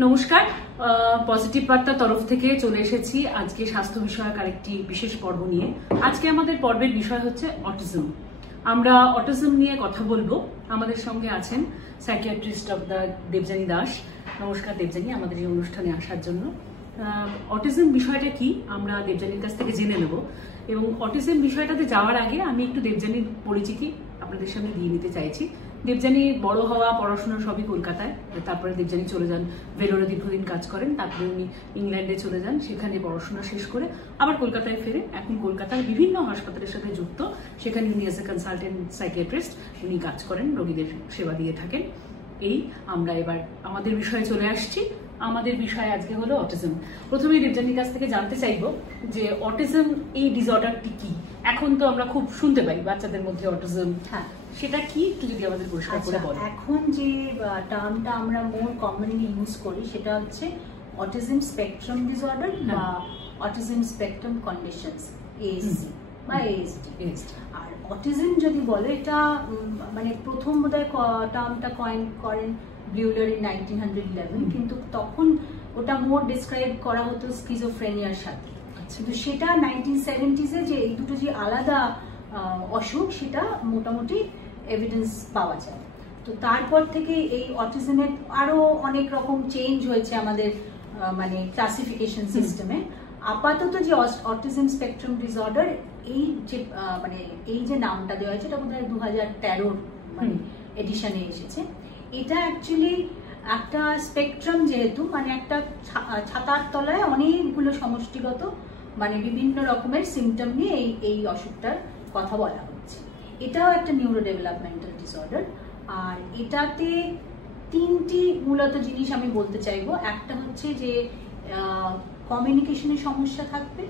নমস্কার, পজিটিভ বার্তা তরফ থেকে চলে এসেছি আজকে স্বাস্থ্য বিষয়ক আরেকটি বিশেষ পর্ব নিয়ে। আজকে আমাদের পর্বের বিষয় হচ্ছে অটিজম। আমরা অটিজম নিয়ে কথা বলবো। আমাদের সঙ্গে আছেন সাইকিয়াট্রিস্ট ডক্টর দেবযানী দাস। নমস্কার দেবযানী, আমাদের এই অনুষ্ঠানে আসার জন্য। অটিজম বিষয়টা কি আমরা দেবযানীর কাছ থেকে জেনে নেব, এবং অটিজম বিষয়টাতে যাওয়ার আগে আমি একটু দেবযানীর পরিচিতি আপনাদের সামনে দিয়ে নিতে চাইছি। দেবযানী বড় হওয়া, পড়াশোনা সবই কলকাতায়। তারপরে দেবযানী চলে যান ভেলোরে, দীর্ঘদিন কাজ করেন। তারপরে উনি ইংল্যান্ডে চলে যান, সেখানে পড়াশোনা শেষ করে আবার কলকাতায় ফেরে এখন কলকাতার বিভিন্ন হাসপাতালের সাথে যুক্ত। সেখানে উনি এজ এ কনসালটেন্ট সাইকিয়াট্রিস্ট উনি কাজ করেন, রোগীদের সেবা দিয়ে থাকেন। এই আমরা এবার আমাদের বিষয়ে চলে আসছি। আমাদের বিষয় আজকে হলো অটিজম। প্রথমে দেবযানীর কাছ থেকে জানতে চাইবো যে অটিজম এই ডিসঅর্ডারটি কি। এখন তো আমরা খুব শুনতে পাই বাচ্চাদের মধ্যে অটিজম, হ্যাঁ, সেটা কি একটু যদি আমাদের পরিষ্কার করে বলেন। এখন যে টার্মটা আমরা মোর কমনলি ইউজ করি সেটা হচ্ছে অটিজম স্পেকট্রাম ডিসঅর্ডার বা অটিজম স্পেকট্রাম কন্ডিশনস, এএসডি বা এএসডি। আর অটিজম যদি বলে, এটা মানে প্রথম বোধহয় টার্মটা কয়েন করেন ব্লিউলার ইন 1911, কিন্তু তখন ওটা মোর ডিসক্রাইব করা হতো স্কিজোফ্রেনিয়ার সাথে। কিন্তু সেটা 1970s যে এই দুটো যে আলাদা অসুখ, সেটা মোটামুটি এভিডেন্স পাওয়া যায়। তো তারপর থেকে এই অটিজমের আরো অনেক রকম চেঞ্জ হয়েছে আমাদের মানে ক্লাসিফিকেশন সিস্টেমে। আপাতত যে অটিজম স্পেকট্রাম ডিসঅর্ডার এই যে মানে এই যে নামটা দেওয়া হয়েছে, এটা বোধহয় 2013 মানে এডিশনে এসেছে। এটা অ্যাকচুয়ালি একটা স্পেকট্রাম, যেহেতু মানে একটা ছাতার তলায় অনেকগুলো সমষ্টিগত মানে বিভিন্ন রকমের সিমটম নিয়ে এই অসুখটার কথা বলা হচ্ছে। এটাও একটা নিউরো ডেভেলপমেন্টাল ডিসঅর্ডার। আর এটাতে তিনটি মূলত জিনিস আমি বলতে চাইবো। একটা হচ্ছে যে কমিউনিকেশনের সমস্যা থাকবে,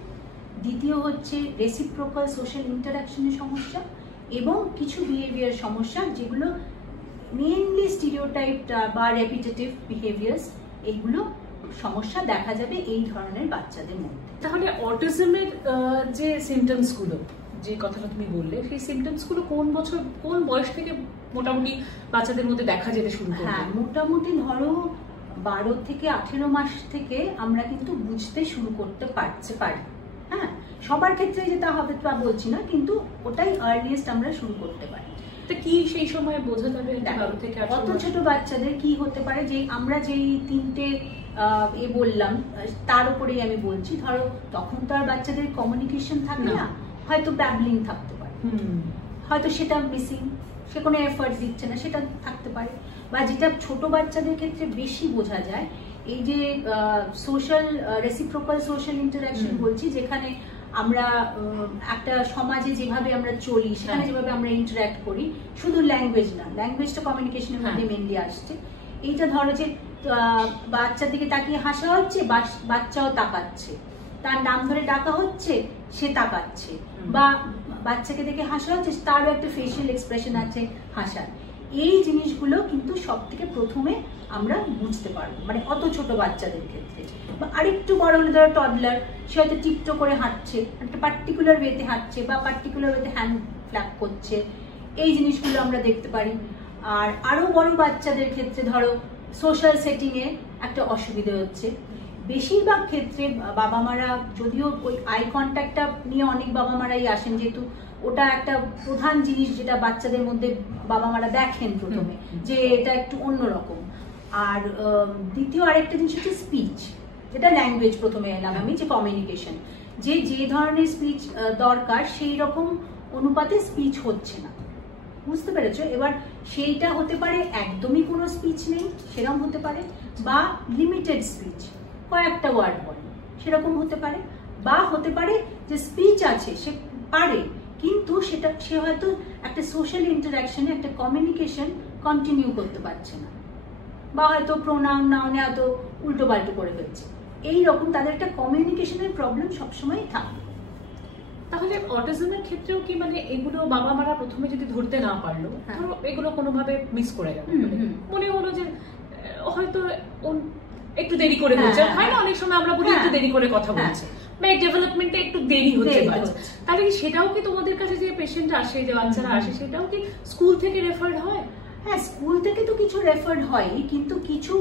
দ্বিতীয় হচ্ছে রেসিপ্রোকাল সোশ্যাল ইন্টারাকশনের সমস্যা, এবং কিছু বিহেভিয়ার সমস্যা যেগুলো মেইনলি স্টিরিওটাইপ বা রেপিটেটিভ বিহেভিয়ার্স, এইগুলো সমস্যা দেখা যাবে এই ধরনের বাচ্চাদের মধ্যে। তাহলে অটিজমের যে সিমটমস গুলো, যে কথাটা তুমি বললে, সেই সিমটমস গুলো কোন বয়স থেকে মোটামুটি বাচ্চাদের মধ্যে দেখা যেতে শুরু করে? হ্যাঁ, মোটামুটি ধরো 12 থেকে 18 মাস থেকে আমরা কিন্তু বুঝতে শুরু করতে পারি। হ্যাঁ, সবার ক্ষেত্রে যেটা হবে তা বলছি না, কিন্তু ওটাই আর্লিয়েস্ট আমরা শুরু করতে পারি। তা কি সেই সময় বোঝা যাবে? কত ছোট বাচ্চাদের কি হতে পারে, যে আমরা যেই তিনটে বললাম তার উপরেই আমি বলছি। ধরো তখন তো আর বাচ্চাদের কমিউনিকেশন থাকে না, হয়তো ব্যাবলিং থাকতে পারে, হয়তো সেটা মিসিং, সে কোনো এফার্ট দিচ্ছে না, সেটা থাকতে পারে। বা যেটা ছোট বাচ্চাদের ক্ষেত্রে বেশি বোঝা যায়, এই যে সোশ্যাল রেসিপ্রোকাল সোশ্যাল ইন্টারাকশন বলছি, যেখানে আমরা একটা সমাজে যেভাবে আমরা চলি, সেখানে যেভাবে আমরা ইন্টারাক্ট করি, শুধু ল্যাঙ্গুয়েজ না, ল্যাঙ্গুয়েজটা কমিউনিকেশনের মধ্যে মেনলি আসছে। এইটা ধরো যে বাচ্চার দিকে তাকিয়ে হাসা হচ্ছে, বাচ্চাও তাকাচ্ছে, তার নাম ধরে ডাকা হচ্ছে, সে তাকাচ্ছে, বা বাচ্চাকে দেখে হাসা হচ্ছে, তারও একটা ফেশিয়াল এক্সপ্রেশন আছে হাসার। এই জিনিসগুলো কিন্তু সব থেকে প্রথমে আমরা বুঝতে পারবো, মানে অত ছোট বাচ্চাদের ক্ষেত্রে। বা আরেকটু বড় হলে ধরো টডলার, সে হয়তো টিপটো করে হাঁটছে, একটা পার্টিকুলার ওয়েতে হাঁটছে, বা পার্টিকুলার ওয়েতে হ্যান্ড ফ্ল্যাপ করছে, এই জিনিসগুলো আমরা দেখতে পারি। আর আরো বড় বাচ্চাদের ক্ষেত্রে ধরো সোশ্যাল সেটিংয়ে একটা অসুবিধা হচ্ছে। বেশিরভাগ ক্ষেত্রে বাবা মারা, যদিও ওই আই কন্ট্যাক্টটা নিয়ে অনেক বাবা মারাই আসেন, যেহেতু ওটা একটা প্রধান জিনিস যেটা বাচ্চাদের মধ্যে বাবা মারা দেখেন প্রথমে, যে এটা একটু অন্যরকম। আর দ্বিতীয় আরেকটা জিনিস হচ্ছে স্পিচ, যেটা ল্যাঙ্গুয়েজ প্রথমে এলাম আমি, যে কমিউনিকেশন, যে ধরনের স্পিচ দরকার সেই রকম অনুপাতে স্পিচ হচ্ছে না, বুঝতে পেরেছো? এবার সেইটা হতে পারে একদমই কোনো স্পিচ নেই, সেরকম হতে পারে, বা লিমিটেড স্পিচ, কয়েকটা ওয়ার্ড বলে, সেরকম হতে পারে। বা হতে পারে যে স্পিচ আছে, সে পারে, কিন্তু সেটা সে হয়তো একটা সোশ্যাল ইন্টারাকশনে, একটা কমিউনিকেশন কন্টিনিউ করতে পারছে না, বা হয়তো প্রোনাউন নাউনে হয়তো উল্টো পাল্টো করে ফেলছে। এইরকম তাদের একটা কমিউনিকেশনের প্রবলেম সবসময় থাকে। তাহলে অটিজমের ক্ষেত্রেও কি মানে এগুলো বাবা মারা প্রথমে যদি ধরতে না পারলো, ধরো এগুলো কোনোভাবে মিস করে গেল, মনে হলো যে হয়তো একটু দেরি করে বলছে, হয় না অনেক সময় আমরা বলি একটু দেরি করে কথা বলছে, বা ডেভেলপমেন্টে একটু দেরি হচ্ছে বাচ্চা, তাহলে সেটাও কি তোমাদের কাছে যে পেশেন্ট আসে, যে বাচ্চারা আসে, সেটাও কি স্কুল থেকে রেফার্ড হয়? হ্যাঁ, স্কুল থেকে তো কিছু রেফার হয়, কিন্তু কিছু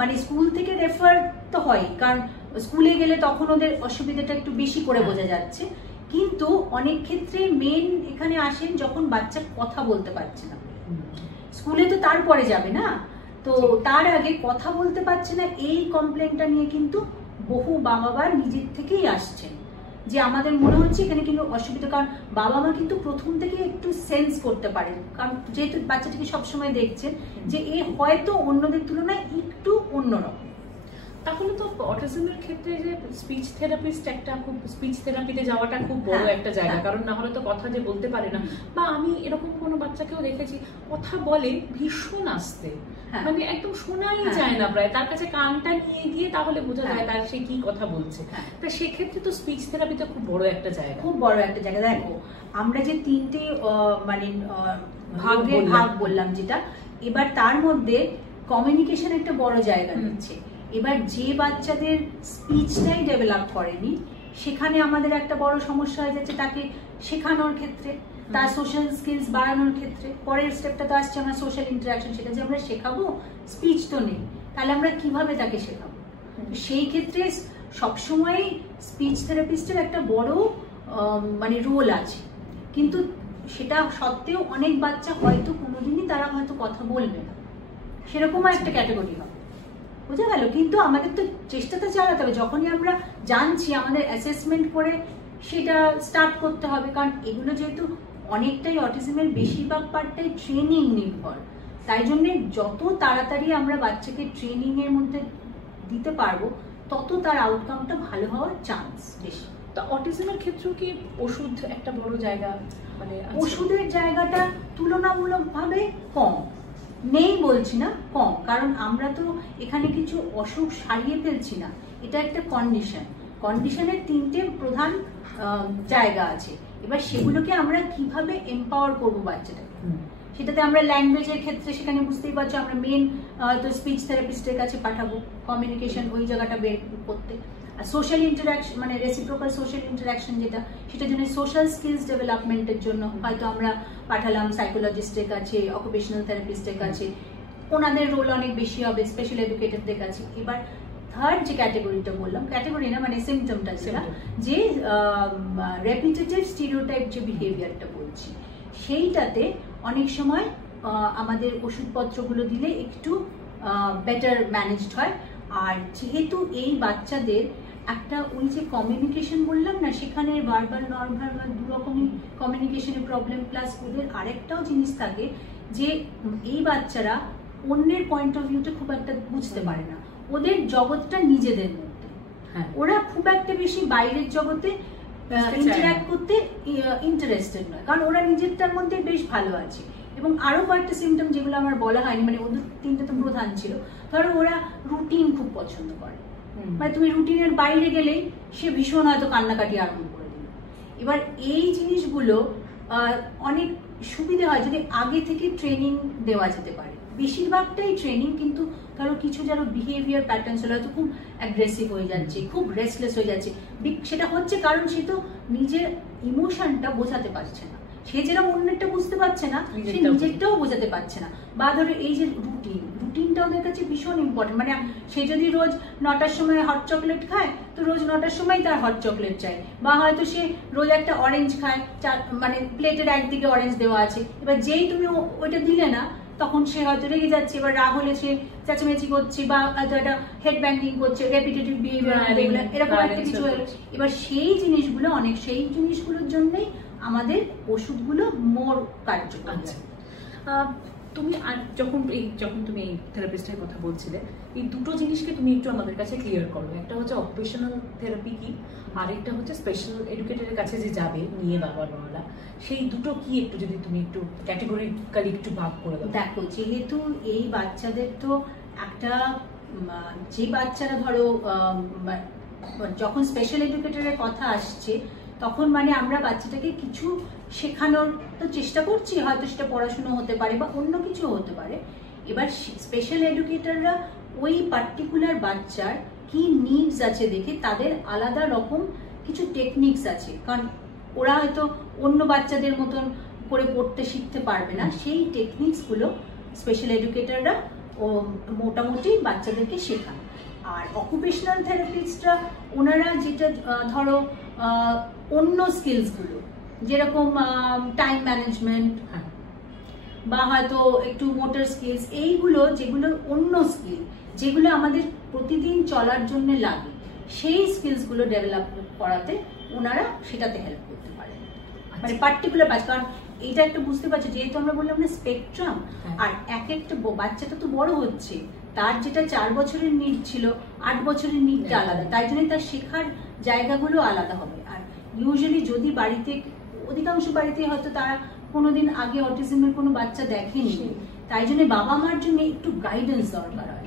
মানে স্কুল থেকে রেফার তো হয়, কারণ স্কুলে গেলে তখন ওদের অসুবিধাটা একটু বেশি করে বোঝা যাচ্ছে। কিন্তু অনেক ক্ষেত্রে মেন এখানে আসেন যখন বাচ্চা কথা বলতে পারছে না। স্কুলে তো তারপরে যাবে না, তো তার আগে কথা বলতে পারছে না, এই কমপ্লেনটা নিয়ে কিন্তু বহু বাবা মা নিজের থেকেই আসছেন যে আমাদের মনে হচ্ছে এখানে কিন্তু অসুবিধা। কারণ বাবা মা কিন্তু প্রথম থেকে একটু সেন্স করতে পারেন, কারণ যেহেতু বাচ্চাটাকে সবসময় দেখছেন যে এ হয়তো অন্যদের তুলনায় একটু অন্যরকম। তাহলে তো অটিজমের ক্ষেত্রে যে স্পিচ থেরাপিস্ট একটা খুব স্পিচ থেরাপিতে যাওয়াটা খুব বড় একটা জায়গা, কারণ না হলে তো কথা যে বলতে পারে না। বা আমি এরকম কোনো বাচ্চাকেও দেখেছি কথা বলে ভীষণ আস্তে, মানে একদম শোনাই যায় না প্রায়, তার কাছে কানটা নিয়ে গিয়ে তাহলে বোঝা যায় তার সে কি কথা বলছে। তা সেক্ষেত্রে তো স্পিচ থেরাপিতে খুব বড় একটা জায়গা, খুব বড় একটা জায়গা। দেখো আমরা যে তিনটে মানে ভাগ বললাম যেটা, এবার তার মধ্যে কমিউনিকেশন একটা বড় জায়গা নিচ্ছে। এবার যে বাচ্চাদের স্পিচটাই ডেভেলপ করেনি সেখানে আমাদের একটা বড় সমস্যা হয়ে যাচ্ছে তাকে শেখানোর ক্ষেত্রে, তার সোশ্যাল স্কিলস বাড়ানোর ক্ষেত্রে। পরের স্টেপটা তো আসছে আমরা সোশ্যাল ইন্টারাকশন, সেটা যে আমরা শেখাবো, স্পিচ তো নেই, তাহলে আমরা কিভাবে তাকে শেখাবো? সেই ক্ষেত্রে সবসময় স্পিচ থেরাপিস্টের একটা বড় মানে রোল আছে, কিন্তু সেটা সত্ত্বেও অনেক বাচ্চা হয়তো কোনোদিনই তারা হয়তো কথা বলবে না, সেরকম একটা ক্যাটাগরি হবে, বুঝা গেল? কিন্তু আমাদের তো চেষ্টা তো চালাতে হবে। যখনই আমরা জানছি আমাদের অ্যাসেসমেন্ট করে সেটা স্টার্ট করতে হবে, কারণ এগুলো যেহেতু অনেকটাই অটিজমের বেশিরভাগ পার্টটাই ট্রেনিং নির্ভর, তাই জন্য যত তাড়াতাড়ি আমরা বাচ্চাকে ট্রেনিং এর মধ্যে দিতে পারবো তত তার আউটকামটা ভালো হওয়ার চান্স বেশি। তো অটিজমের ক্ষেত্রেও কি ওষুধ একটা বড় জায়গা, মানে ওষুধের জায়গাটা তুলনামূলকভাবে কম, নেই বলছি না, কম, কারণ আমরা তো এখানে কিছু অসুখ সারিয়ে ফেলছি না, এটা একটা কন্ডিশন। কন্ডিশনের তিনটে প্রধান জায়গা আছে, এবার সেগুলোকে আমরা কিভাবে এম্পাওয়ার করবো বাচ্চাটাকে, সেটাতে আমরা ল্যাঙ্গুয়েজের ক্ষেত্রে সেখানে বুঝতেই পারছো আমরা মেন তো স্পিচ থেরাপিস্টের কাছে পাঠাবো কমিউনিকেশন ওই জায়গাটা বের করতে। আর সোশ্যাল ইন্টারাকশন মানে রেসিপ্রোকাল সোশ্যাল ইন্টারাকশন যেটা, সেটার জন্য সোশ্যাল স্কিলস ডেভেলপমেন্টের জন্য হয়তো আমরা পাঠালাম সাইকোলজিস্টের কাছে, অকুপেশনাল থেরাপিস্টের কাছে, ওনাদের রোল অনেক বেশি হবে, স্পেশাল এডুকেটরদের কাছে। এবার থার্ড যে ক্যাটাগরিটা বললাম, ক্যাটাগরি না মানে সিমটমটা যেটা, যে রেপিটেটিভ স্টিরিওটাইপ যে বিহেভিয়ারটা বলছি, সেইটাতে অনেক সময় আমাদের ওষুধপত্রগুলো দিলে একটু বেটার ম্যানেজড হয়। আর যেহেতু এই বাচ্চাদের একটা ওই যে কমিউনিকেশন বললাম না, সেখানে ভার্বাল নন ভার্বাল দু রকমই কমিউনিকেশনের প্রবলেম, প্লাস ওদের আরেকটাও জিনিস থাকে যে এই বাচ্চারা অন্যের পয়েন্ট অফ ভিউতে খুব একটা বুঝতে পারে না, ওদের জগৎটা নিজেদের মধ্যে, ওরা খুব একটা বেশি বাইরের জগতে ইন্টারঅ্যাক্ট করতে ইন্টারেস্টেড নয়, কারণ ওরা নিজেরটার মধ্যে বেশ ভালো আছে। এবং আরো কয়েকটা সিমটম যেগুলো আমার বলা হয়নি, মানে ওদের তিনটে তো প্রধান ছিল। ধরো ওরা রুটিন খুব পছন্দ করে, মানে তুমি রুটিনের বাইরে গেলেই সে ভীষণ হয়তো কান্নাকাটি আরম্ভ করে দিল। এবার এই জিনিসগুলো অনেক সুবিধা হয় যদি আগে থেকে ট্রেনিং দেওয়া যেতে পারে, বেশিরভাগটাই ট্রেনিং, কিন্তু ধরো কিছু যারা বিহেভিয়ার প্যাটার্নস হলো হয়তো খুব অ্যাগ্রেসিভ হয়ে যাচ্ছে, খুব রেস্টলেস হয়ে যাচ্ছে, সেটা হচ্ছে কারণ সে তো নিজের ইমোশনটা বোঝাতে পারছে না, সে যেরকম অন্যটা বুঝতে পারছে না সে নিজেরটাও বোঝাতে পারছে না। বা ধরো এই যে রুটিনটা ওদের কাছে ভীষণ ইম্পর্টেন্ট, মানে সে যদি রোজ 9টার সময় হট চকলেট খায় তো রোজ 9টার সময় তার হট চকলেট চাই, বা হয়তো সে রোজ একটা অরেঞ্জ খায়, মানে প্লেটের একদিকে অরেঞ্জ দেওয়া আছে, এবার যেই তুমি ওইটা দিলে না তখন সে হয়তো রেগে যাচ্ছে, এবার রাগ হলে সে চেঁচামেচি করছে, বা হয়তো একটা হেড ব্যাঙ্কিং করছে, রেপিটেটিভ বিহেভিয়ার এরকম একটা কিছু হলো। এবার সেই জিনিসগুলোর জন্যই আমাদের ওষুধগুলো মোর কার্যকর। তুমি যখন তুমি এই থেরাপিস্টের কথা বলছিলে, এই দুটো জিনিসকে তুমি একটু আমাদের কাছে ক্লিয়ার করো। একটা হচ্ছে অকুপেশনাল থেরাপি কি, আর একটা হচ্ছে স্পেশাল এডুকেটরের কাছে যে যাবে নিয়ে বাবা-মারা, সেই দুটো কি একটু যদি তুমি একটু ক্যাটেগরিক্যালি একটু ভাগ করে দাও। দেখো, যেহেতু এই বাচ্চাদের তো একটা যে বাচ্চারা ধরো যখন স্পেশাল এডুকেটরের কথা আসছে তখন মানে আমরা বাচ্চাটাকে কিছু শেখানোর তো চেষ্টা করছি, হয়তো সেটা পড়াশুনো হতে পারে বা অন্য কিছু হতে পারে। এবার স্পেশাল এডুকেটররা ওই পার্টিকুলার বাচ্চার কি নিডস আছে দেখে তাদের আলাদা রকম কিছু টেকনিক্স আছে, কারণ ওরা হয়তো অন্য বাচ্চাদের মতন করে পড়তে শিখতে পারবে না, সেই টেকনিক্সগুলো স্পেশাল এডুকেটররা ও মোটামুটি বাচ্চাদেরকে শেখান। আর অকুপেশনাল থেরাপিস্টরা ওনারা যেটা ধরো অন্য স্কিলসগুলো যেরকম টাইম ম্যানেজমেন্ট বা হয়তো একটু মোটর স্কিলস, এইগুলো যেগুলো অন্য স্কিল যেগুলো আমাদের প্রতিদিন চলার জন্য লাগে, সেই স্কিলসগুলো ডেভেলপ করাতে ওনারা সেটাতে হেল্প করতে পারেন। মানে পার্টিকুলার বাচ্চা, কারণ এইটা একটা বুঝতে পারছো যেহেতু আমরা বললাম না স্পেকট্রাম, আর এক একটা বাচ্চাটা তো বড় হচ্ছে, তার যেটা 4 বছরের নিড ছিল 8 বছরের নিডটা আলাদা, তাই জন্য তার শেখার জায়গাগুলো আলাদা হবে। আর ইউজুয়ালি যদি বাড়িতে, অধিকাংশ বাড়িতে হয়তো তারা কোনোদিন আগে অটিজমের কোনো বাচ্চা দেখেনি, তাই জন্য বাবা মার জন্য একটু গাইডেন্স দরকার হয়।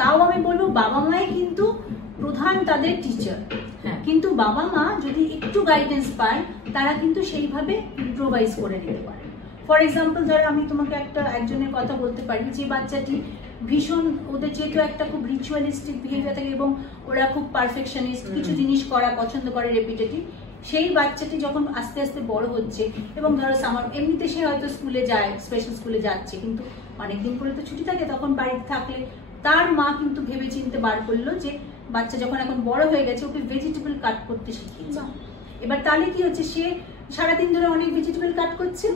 তাও আমি বলবো বাবা মাই কিন্তু প্রধান তাদের টিচার, কিন্তু বাবা মা যদি একটু গাইডেন্স পায় তারা কিন্তু সেইভাবে ইম্প্রোভাইজ করে নিতে পারে। ফর এক্সাম্পল ধরো আমি তোমাকে একজনের কথা বলতে পারি, যে বাচ্চাটি ভীষণ, ওদের যেহেতু একটা খুব রিচুয়ালিস্টিক বিহেভিয়ার থাকে এবং ওরা খুব পারফেকশনিস্ট, কিছু জিনিস করা পছন্দ করে রেপিটেটিভ, সেই বাচ্চাটি যখন আস্তে আস্তে বড় হচ্ছে এবং ধরো সামার এমনিতে সে হয়তো স্কুলে যায়, স্পেশাল স্কুলে যাচ্ছে, কিন্তু অনেকদিন পরে তো ছুটি থাকে, তখন বাড়িতে থাকলে তার মা কিন্তু ভেবে চিনতে বার করলো যে বাচ্চা যখন এখন বড় হয়ে গেছে ওকে ভেজিটেবল কাট করতে শিখিয়েছে। এবার তাহলে কি হচ্ছে, সে সারাদিন ধরে অনেক ভেজিটেবল কাট করছে,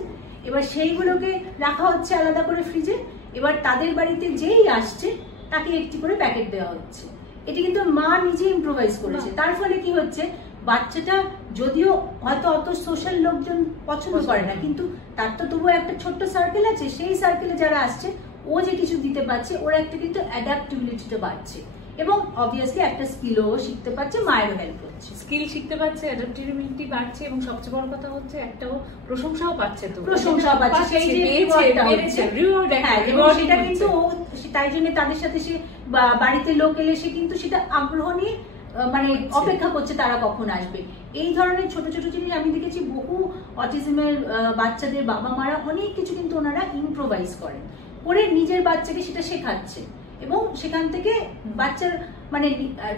এবার সেইগুলোকে রাখা হচ্ছে আলাদা করে ফ্রিজে, এবার তাদের বাড়িতে যেই আসছে তাকে একটি করে প্যাকেট দেওয়া হচ্ছে। এটি কিন্তু মা নিজে ইম্প্রোভাইজ করেছে। তার ফলে কি হচ্ছে, বাচ্চাটা যদিও হয়তো অত সোশ্যাল লোকজন পছন্দ করে না, কিন্তু তার তো তবুও একটা ছোট্ট সার্কেল আছে, সেই সার্কেলে যারা আসছে ও যে কিছু দিতে পারছে, ওর একটা কিন্তু অ্যাডাপ্টিবিলিটিটা বাড়ছে এবং অবভিয়াসলি একটা স্কিলও শিখতে পারছে, মায়েরও হেল্প হচ্ছে, স্কিল শিখতে পারছে, অ্যাডাপ্টিবিলিটি বাড়ছে এবং সবচেয়ে বড় কথা হচ্ছে একটাও প্রশংসাও পাচ্ছে। তো প্রশংসাও পাচ্ছে, সেই যে রিওয়ার্ডটা হচ্ছে, হ্যাঁ, এবং সেটা কিন্তু তাই জন্য তাদের সাথে সে বাড়িতে লোক এলে সে কিন্তু সেটা আগ্রহ নিয়ে মানে অপেক্ষা করছে তারা কখন আসবে। এই ধরনের ছোট ছোট জিনিস আমি দেখেছি বহু অটিজমের বাচ্চাদের বাবা মারা অনেক কিছু কিন্তু ওনারা ইম্প্রোভাইজ করেন, করে নিজের বাচ্চাকে সেটা শেখাচ্ছে এবং সেখান থেকে বাচ্চার মানে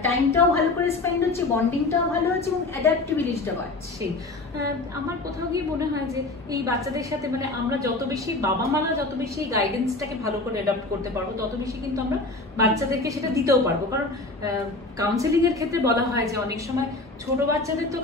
টাইমটাও ভালো করে স্পেন্ড হচ্ছে, বন্ডিংটাও ভালো হচ্ছে এবং অ্যাডাপ্টিবিলিটিটা বাড়ছে। আমার কোথাও গিয়ে মনে হয় যে এই বাচ্চাদের সাথে মানে আমরা যত বেশি বাবা মারা যত বেশি গাইডেন্সটাকে ভালো করে অ্যাডাপ্ট করতে পারবো, তত বেশি কিন্তু আমরা বাচ্চাদেরকে সেটা দিতেও পারবো। কারণ কাউন্সেলিং এর ক্ষেত্রে বলা হয় যে অনেক সময় ছোট বাচ্চাদের তো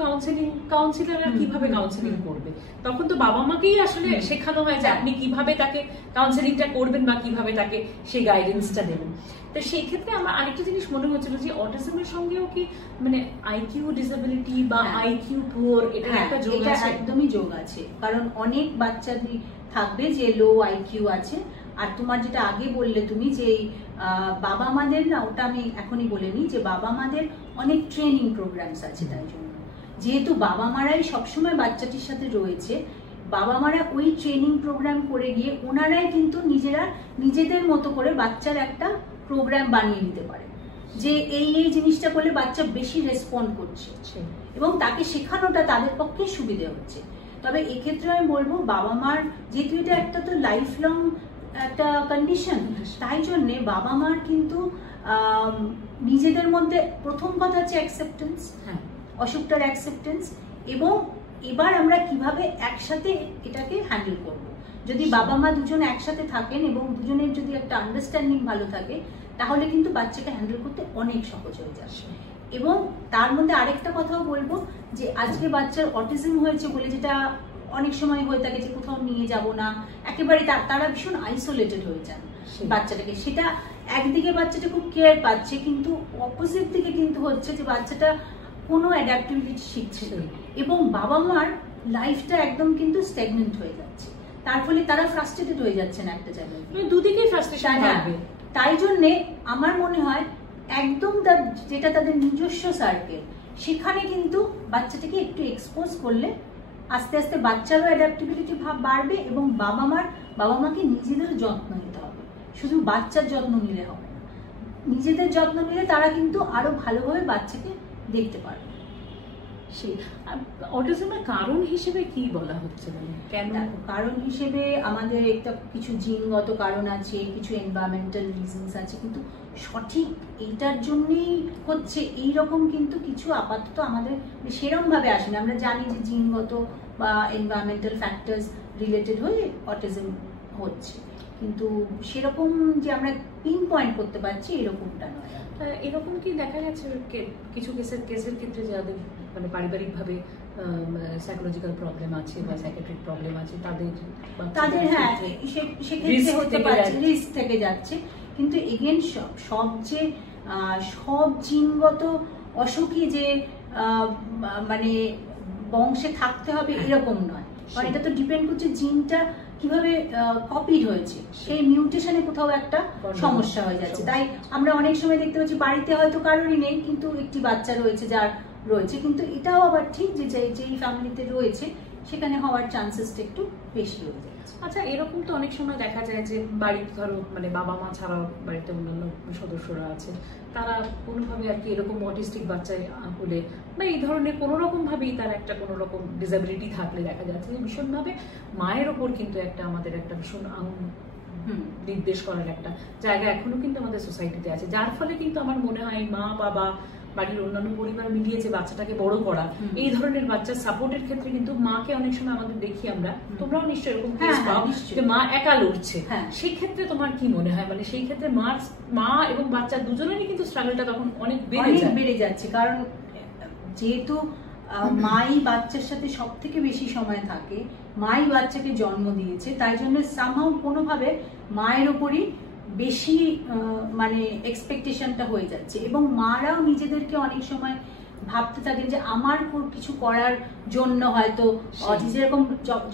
কাউন্সিলাররা কিভাবে কাউন্সেলিং করবে, তখন তো বাবা মাকেই আসলে শেখানো হয় যে আপনি কিভাবে তাকে কাউন্সেলিংটা করবেন বা কিভাবে তাকে সেই গাইডেন্সটা দেবেন। তো সেই ক্ষেত্রে আমার আরেকটা জিনিস মনে হচ্ছিল যে অটিজমের সঙ্গেও কি মানে আইকিউ ডিসেবিলিটি বা আইকিউ পুয়ার এটা একটা যোগ আছে? একদমই যোগ আছে, কারণ অনেক বাচ্চাদের থাকবে যে লো আইকিউ আছে। আর তোমার যেটা আগে বললে তুমি যে বাবা মাদের, না ওটা আমি এখনই বলে নিই, যে বাবা মাদের অনেক ট্রেনিং প্রোগ্রামস আছে, তাই জন্য যেহেতু বাবা মারাই সবসময় বাচ্চাটির সাথে রয়েছে, বাবা মারা ওই ট্রেনিং প্রোগ্রাম করে গিয়ে ওনারাই কিন্তু নিজেদের মতো করে বাচ্চার একটা প্রোগ্রাম বানিয়ে নিতে পারে যে এই এই জিনিসটা করলে বাচ্চা বেশি রেসপন্ড করছে এবং তাকে শেখানোটা তাদের পক্ষে সুবিধে হচ্ছে। তবে এক্ষেত্রে আমি বলবো বাবা মার, যেহেতু এটা একটা তো লাইফ লং একটা কন্ডিশন, তাই জন্যে বাবা মার কিন্তু নিজেদের মধ্যে প্রথম কথা হচ্ছে অ্যাকসেপ্টেন্স, অসুখটার অ্যাকসেপ্টেন্স, এবং এবার আমরা কিভাবে একসাথে এটাকে হ্যান্ডেল করব। যদি বাবা মা দুজন একসাথে থাকেন এবং দুজনের যদি একটা আন্ডারস্ট্যান্ডিং ভালো থাকে, তাহলে কিন্তু বাচ্চাকে হ্যান্ডেল করতে অনেক সহজ হয়ে যাবে। এবং তার মধ্যে আরেকটা কথাও বলবো যে আজকে বাচ্চার অটিজম হয়েছে বলে যেটা অনেক সময় হয়ে থাকে যে কোথাও নিয়ে যাব না, একেবারে তারা ভীষণ আইসোলেটেড হয়ে যান বাচ্চাটাকে, সেটা একদিকে বাচ্চাটা খুব কেয়ার পাচ্ছে, কিন্তু অপোজিট দিকে কিন্তু হচ্ছে যে বাচ্চাটা কোনো অ্যাডাপ্টিবিলিটি শিখছে এবং বাবা মার লাইফটা একদম কিন্তু স্ট্যাগনেন্ট হয়ে যাচ্ছে, তার ফলে তারা ফ্রাস্ট্রেটেড হয়ে যাচ্ছে না একটা জায়গায়, দুদিকেই ফ্রাস্ট্রেশন থাকবে। তাই জন্যে আমার মনে হয় একদম যেটা তাদের নিজস্ব সার্কেল, সেখানে কিন্তু বাচ্চাটাকে একটু এক্সপোজ করলে আস্তে আস্তে বাচ্চারও অ্যাডাপ্টিবিলিটি ভাব বাড়বে এবং বাবা মাকে নিজেদের যত্ন নিতে হবে, শুধু বাচ্চার যত্ন নিলে হবে না, নিজেদের যত্ন নিলে তারা কিন্তু আরো ভালোভাবে বাচ্চাকে দেখতে পারবে। সেই অটিজমের কারণ হিসেবে কি বলা হচ্ছে, মানে কেন? কারণ হিসেবে আমাদের একটা কিছু জিনগত কারণ আছে, কিছু এনভায়রনমেন্টাল রিজনস আছে, কিন্তু সঠিক এইটার জন্যই হচ্ছে এইরকম কিন্তু কিছু আপাতত আমাদের সেরকম ভাবে আসে না। আমরা জানি যে জিনগত বা এনভায়রনমেন্টাল ফ্যাক্টরস রিলেটেড হয়ে অটিজম হচ্ছে, কিন্তু সেরকম যে আমরা পিন পয়েন্ট করতে পারছি এরকমটা নয়। এরকম কি দেখা গেছে কিছু কেসের ক্ষেত্রে যাদের মানে পারিবারিকভাবে সাইকোলজিক্যাল প্রবলেম আছে বা সাইকিয়াট্রিক প্রবলেম আছে তাদের হ্যাঁ সেক্ষেত্রে হতে পারছে, রিস্ক থেকে যাচ্ছে। কিন্তু এগেন সব জিনগত অসুখই যে মানে বংশে থাকতে হবে এরকম নয়, কারণ এটা তো ডিপেন্ড করছে জিনটা কিভাবে কপিড হয়েছে, সেই মিউটেশনে কোথাও একটা সমস্যা হয়ে যাচ্ছে। তাই আমরা অনেক সময় দেখতে পাচ্ছি বাড়িতে হয়তো কারোরই নেই কিন্তু একটি বাচ্চা রয়েছে যার রয়েছে, কিন্তু এটাও আবার ঠিক যে যেই ফ্যামিলিতে রয়েছে সেখানে হওয়ার চান্সেসটা একটু বেশি হয়ে যায়। আচ্ছা, এরকম তো অনেক সময় দেখা যায় যে বাড়িতে ধরো মানে বাবা মা ছাড়াও বাড়িতে অন্যান্য সদস্যরা আছে, তারা কোনোভাবে আর কি এরকম অটিস্টিক বাচ্চা হলে বা এই ধরনের কোনো রকম ভাবেই তার একটা কোনো রকম ডিসএবিলিটি থাকলে দেখা যাচ্ছে যে ভীষণভাবে মায়ের ওপর কিন্তু একটা আমাদের একটা ভীষণ নির্দেশ করার একটা জায়গা এখনো কিন্তু আমাদের সোসাইটিতে আছে, যার ফলে কিন্তু আমার মনে হয় মা বাবা বাড়ির অন্যান্য পরিবার মিলিয়ে যে বাচ্চাটাকে বড় করা, এই ধরনের বাচ্চার সাপোর্টের ক্ষেত্রে কিন্তু মাকে অনেক সময় আমাদের দেখি আমরা, তোমরাও নিশ্চয়ই এরকম কেস পাও যে মা একা লড়ছে, সেই ক্ষেত্রে তোমার কি মনে হয় মানে সেই ক্ষেত্রে মা এবং বাচ্চা দুজনেরই কিন্তু স্ট্রাগলটা তখন অনেক বেড়ে যাচ্ছে, কারণ যেহেতু মাই বাচ্চার সাথে সব থেকে বেশি সময় থাকে, মাই বাচ্চাকে জন্ম দিয়েছে, তাই জন্য সামহাউ কোনোভাবে মায়ের ওপরই বেশি মানে এক্সপেকটেশনটা হয়ে যাচ্ছে, এবং মারাও নিজেদেরকে অনেক সময় ভাবতে থাকেন যে আমার কিছু করার জন্য হয়তো যেরকম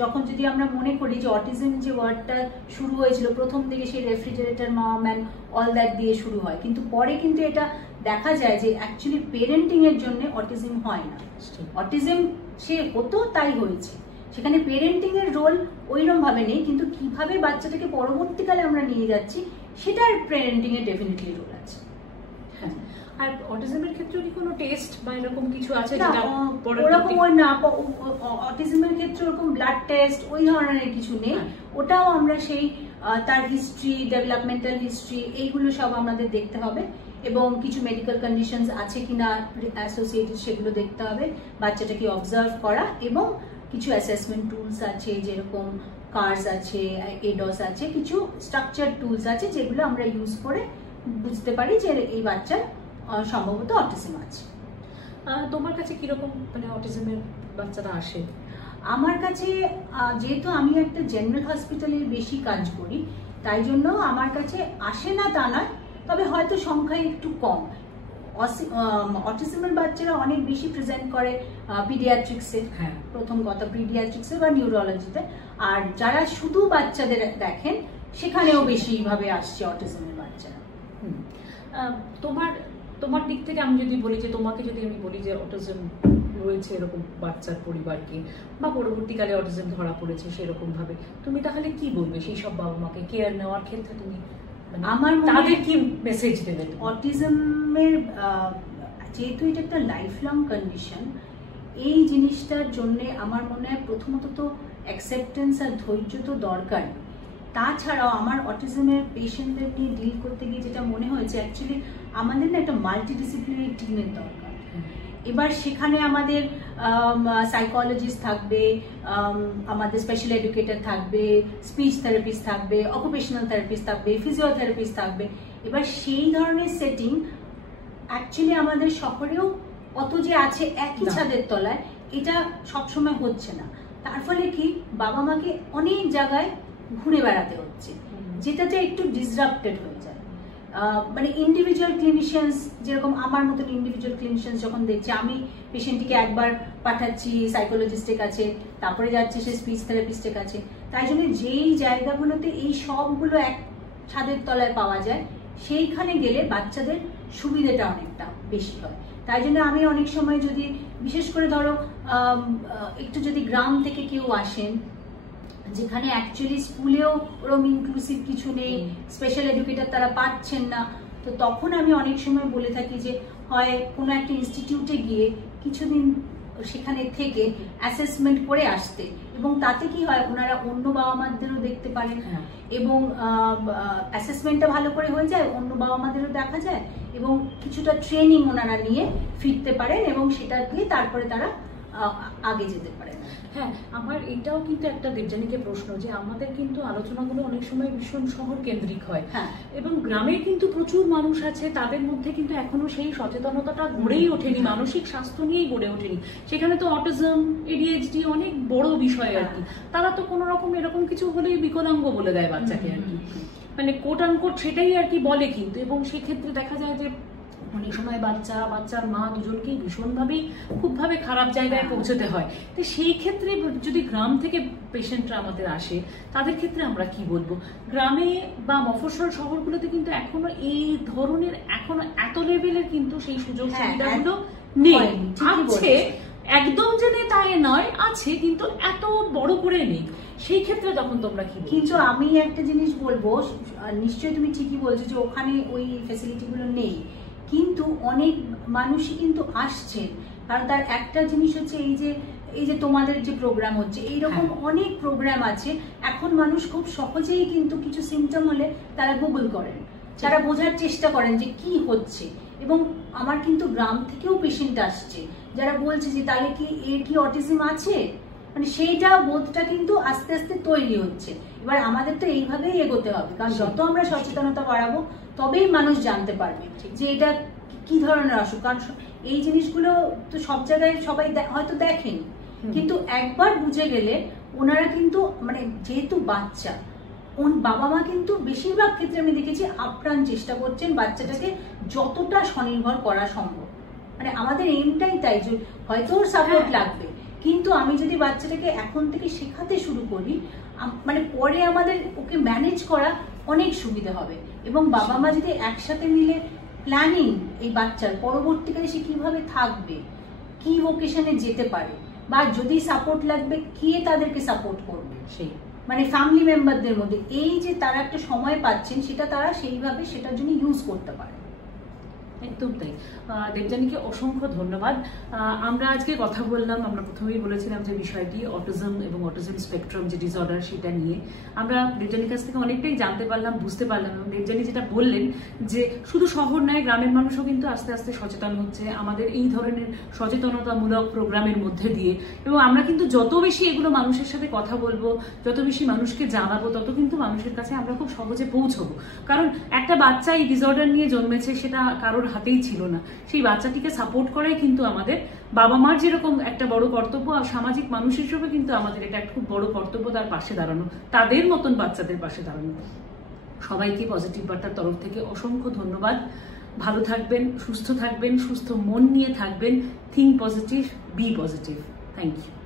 যখন যদি আমরা মনে করি যে অটিজম যে ওয়ার্ডটা শুরু হয়েছিল প্রথম দিকে সেই রেফ্রিজারেটর মম অ্যান্ড অল দ্যাট দিয়ে শুরু হয়, কিন্তু পরে কিন্তু এটা দেখা যায় যে অ্যাকচুয়ালি পেরেন্টিং এর জন্য অটিজম হয় না, অটিজম সে হতো তাই হয়েছে, সেখানে পেরেন্টিং এর রোল ওইরকম ভাবে নেই, কিন্তু কিভাবে বাচ্চাটাকে পরবর্তীকালে আমরা নিয়ে যাচ্ছি সেটার পেরেন্টিং এর ডেফিনেটলি রোল আছে। হ্যাঁ, আর অটিজমের ক্ষেত্রে কি কোনো টেস্ট বা এরকম কিছু আছে যেটা ওরকম না, অটিজমের ক্ষেত্রে ওরকম ব্লাড টেস্ট ওই ধরনের কিছু নেই, ওটাও আমরা সেই তার হিস্ট্রি, ডেভেলপমেন্টাল হিস্ট্রি এইগুলো সব আমাদের দেখতে হবে, এবং কিছু মেডিকেল কন্ডিশনস আছে কিনা অ্যাসোসিয়েটেড সেগুলো দেখতে হবে, বাচ্চাটাকে অবজার্ভ করা, এবং কিছু অ্যাসেসমেন্ট টুলস আছে যেরকম কার্স আছে, এডস আছে, কিছু স্ট্রাকচার টুলস আছে যেগুলো আমরা ইউজ করে বুঝতে পারি যে এই বাচ্চার সম্ভবত অটিজম আছে। তোমার কাছে কিরকম মানে অটিজমের বাচ্চারা আসে? আমার কাছে যেহেতু আমি একটা জেনারেল হসপিটালে বেশি কাজ করি, তাই জন্য আমার কাছে আসে না তা নয়, তবে হয়তো সংখ্যায় একটু কম। অটিজমের বাচ্চারা অনেক বেশি প্রেজেন্ট করে পিডিয়াট্রিক্সে, প্রথম কথা পিডিয়াট্রিক্সে বা নিউরোলজিতে, আর যারা শুধু বাচ্চাদের দেখেন সেখানেও বেশিভাবে আসছে অটিজমের বাচ্চারা। তোমার দিক থেকে আমি যদি বলি যে তোমাকে যদি আমি বলি যে অটিজম রয়েছে এরকম বাচ্চার পরিবারকে বা পরবর্তীকালে অটিজম ধরা পড়েছে সেরকম ভাবে, তুমি তাহলে কি বলবে সেই সব বাবা মাকে কেয়ার নেওয়ার ক্ষেত্রে? তুমি আমার তাদের কি মেসেজ দেবে? অটিজমের যেহেতু এটা একটা লাইফ লং কন্ডিশন, এই জিনিসটার জন্য আমার মনে হয় প্রথমত তো অ্যাকসেপ্টেন্স আর ধৈর্য তো দরকার। তাছাড়াও আমার অটিজমের পেশেন্টদের নিয়ে ডিল করতে গিয়ে যেটা মনে হয়েছে অ্যাকচুয়ালি আমাদের না একটা মাল্টিডিসিপ্লিনারি টিমের দরকার। এবার সেখানে আমাদের সাইকোলজিস্ট থাকবে, আমাদের স্পেশাল এডুকেটর থাকবে, স্পিচ থেরাপিস্ট থাকবে, অকুপেশনাল থেরাপিস্ট থাকবে, ফিজিওথেরাপিস্ট থাকবে। এবার সেই ধরনের সেটিং অ্যাকচুয়ালি আমাদের শহরেও অত যে আছে একই ছাদের তলায়, এটা সবসময় হচ্ছে না। তার ফলে কি বাবা মাকে অনেক জায়গায় ঘুরে বেড়াতে হচ্ছে, যেটাতে একটু ডিসরাপ্টেড হয়ে যায়। মানে ইন্ডিভিজুয়াল ক্লিনিশিয়ানস যেরকম আমার মতন ইন্ডিভিজুয়াল ক্লিনিশিয়ানস যখন দেখছে, আমি পেশেন্টটিকে একবার পাঠাচ্ছি সাইকোলজিস্টের কাছে, তারপরে যাচ্ছে সে স্পিচ থেরাপিস্টের কাছে। তাই জন্য যেই জায়গাগুলোতে এই সবগুলো এক ছাদের তলায় পাওয়া যায় সেইখানে গেলে বাচ্চাদের সুবিধাটা অনেকটা বেশি হয়। তাই জন্য আমি অনেক সময় যদি বিশেষ করে ধরো একটু যদি গ্রাম থেকে কেউ আসেন যেখানে অ্যাকচুয়ালি স্কুলেও ওরকম ইনক্লুসিভ কিছু নেই, স্পেশাল এডুকেটর তারা পাচ্ছেন না, তো তখন আমি অনেক সময় বলে থাকি যে হয় কোনো একটা ইনস্টিটিউটে গিয়ে কিছুদিন সেখানে থেকে অ্যাসেসমেন্ট করে আসতে, এবং তাতে কি হয় ওনারা অন্য বাবা মাদেরও দেখতে পারেন, এবং অ্যাসেসমেন্টটা ভালো করে হয়ে যায়, অন্য বাবা মাদেরও দেখা যায়, এবং কিছুটা ট্রেনিং ওনারা নিয়ে ফিরতে পারেন, এবং সেটা দিয়ে তারপরে তারা আগে যেতে পারে না। হ্যাঁ, আমার এটাও কিন্তু একটা দেবযানীকে প্রশ্ন যে আমাদের কিন্তু আলোচনাগুলো অনেক সময় ভীষণ শহর কেন্দ্রিক হয়, এবং গ্রামে কিন্তু প্রচুর মানুষ আছে, তাদের মধ্যে কিন্তু এখনো সেই সচেতনতাটা গড়েই ওঠেনি, মানসিক স্বাস্থ্য নিয়েই গড়ে ওঠেনি। সেখানে তো অটিজম, এডিএইচডি অনেক বড় বিষয় আর কি। তারা তো কোনো রকম এরকম কিছু হলেই বিকলাঙ্গ বলে দেয় বাচ্চাকে আর কি, মানে কোট আনকোট সেটাই আর কি বলে কিন্তু। এবং সেক্ষেত্রে দেখা যায় যে অনেক সময় বাচ্চার মা দুজনকেই ভীষণভাবেই খুবভাবে খারাপ জায়গায় পৌঁছতে হয়। তো সেই ক্ষেত্রে যদি গ্রাম থেকে পেশেন্টরা আমাদের আসে, তাদের ক্ষেত্রে আমরা কি বলবো? গ্রামে বা মফস্বল শহরগুলোতে কিন্তু এখনো এই ধরনের এখনো এত লেভেলের কিন্তু সেই সুযোগ সুবিধাগুলো নেই। আছে, একদম যে নেই তাই নয়, আছে, কিন্তু এত বড় করে নেই। সেই ক্ষেত্রে তখন তোমরা কি? কিন্তু আমি একটা জিনিস বলবো, নিশ্চয়ই তুমি ঠিকই বলছো যে ওখানে ওই ফ্যাসিলিটিগুলো নেই, কিন্তু অনেক মানুষই কিন্তু আসছেন। কারণ তার একটা জিনিস হচ্ছে এই যে তোমাদের যে প্রোগ্রাম হচ্ছে, এইরকম অনেক প্রোগ্রাম আছে। এখন মানুষ খুব সহজেই কিন্তু কিছু সিমটম হলে তারা গুগল করেন, তারা বোঝার চেষ্টা করেন যে কি হচ্ছে। এবং আমার কিন্তু গ্রাম থেকেও পেশেন্ট আসছে যারা বলছে যে তাহলে কি এর কি অটিজম আছে, মানে সেইটা বোধটা কিন্তু আস্তে আস্তে তৈরি হচ্ছে। এবার আমাদের তো এইভাবেই এগোতে হবে, কারণ যত আমরা সচেতনতা বাড়াবো তবেই মানুষ জানতে পারবে যে এটা কি ধরনের অসুখ। কারণ এই জিনিসগুলো তো সব জায়গায় সবাই হয়তো দেখেন, কিন্তু একবার বুঝে গেলে ওনারা কিন্তু মানে যেহেতু বাচ্চা, বাবা মা কিন্তু বেশিরভাগ ক্ষেত্রে আমি দেখেছি আপ্রাণ চেষ্টা করছেন বাচ্চাটাকে যতটা স্বনির্ভর করা সম্ভব। মানে আমাদের এইমটাই তাই যে হয়তো ওর সাপোর্ট লাগবে, কিন্তু আমি যদি বাচ্চাটাকে এখন থেকে শেখাতে শুরু করি, মানে পরে আমাদের ওকে ম্যানেজ করা অনেক সুবিধা হবে। এবং বাবা মা যদি একসাথে মিলে প্ল্যানিং, এই বাচ্চার পরবর্তীকালে সে কিভাবে থাকবে, কি ভোকেশনে যেতে পারে, বা যদি সাপোর্ট লাগবে কে তাদেরকে সাপোর্ট করবে, সেই মানে ফ্যামিলি মেম্বারদের মধ্যে এই যে তারা একটা সময় পাচ্ছেন, সেটা তারা সেইভাবে সেটার জন্য ইউজ করতে পারে। একদম তাই। দেবযানীকে অসংখ্য ধন্যবাদ। আমরা আজকে কথা বললাম, আমরা প্রথমেই বলেছিলাম যে বিষয়টি অটিজম এবং অটিজম স্পেকট্রাম যে ডিসঅর্ডার, সেটা নিয়ে আমরা দেবযানীর কাছ থেকে অনেকটাই জানতে পারলাম, বুঝতে পারলাম। এবং দেবযানী যেটা বললেন যে শুধু শহর নয়, গ্রামের মানুষও কিন্তু আস্তে আস্তে সচেতন হচ্ছে আমাদের এই ধরনের সচেতনতামূলক প্রোগ্রামের মধ্যে দিয়ে। এবং আমরা কিন্তু যত বেশি এগুলো মানুষের সাথে কথা বলবো, যত বেশি মানুষকে জানাবো, তত কিন্তু মানুষের কাছে আমরা খুব সহজে পৌঁছবো। কারণ একটা বাচ্চা এই ডিসঅর্ডার নিয়ে জন্মেছে, সেটা কারোর হাতেই ছিল না। সেই বাচ্চাটিকে সাপোর্ট করাই কিন্তু আমাদের বাবা মার যেরকম একটা বড় কর্তব্য, আর সামাজিক মানুষ হিসেবে কিন্তু আমাদের এটা খুব বড় কর্তব্য তার পাশে দাঁড়ানো, তাদের মতন বাচ্চাদের পাশে দাঁড়ানো। সবাইকে পজিটিভ বার্তার তরফ থেকে অসংখ্য ধন্যবাদ। ভালো থাকবেন, সুস্থ থাকবেন, সুস্থ মন নিয়ে থাকবেন। Think positive, be positive. Thank you.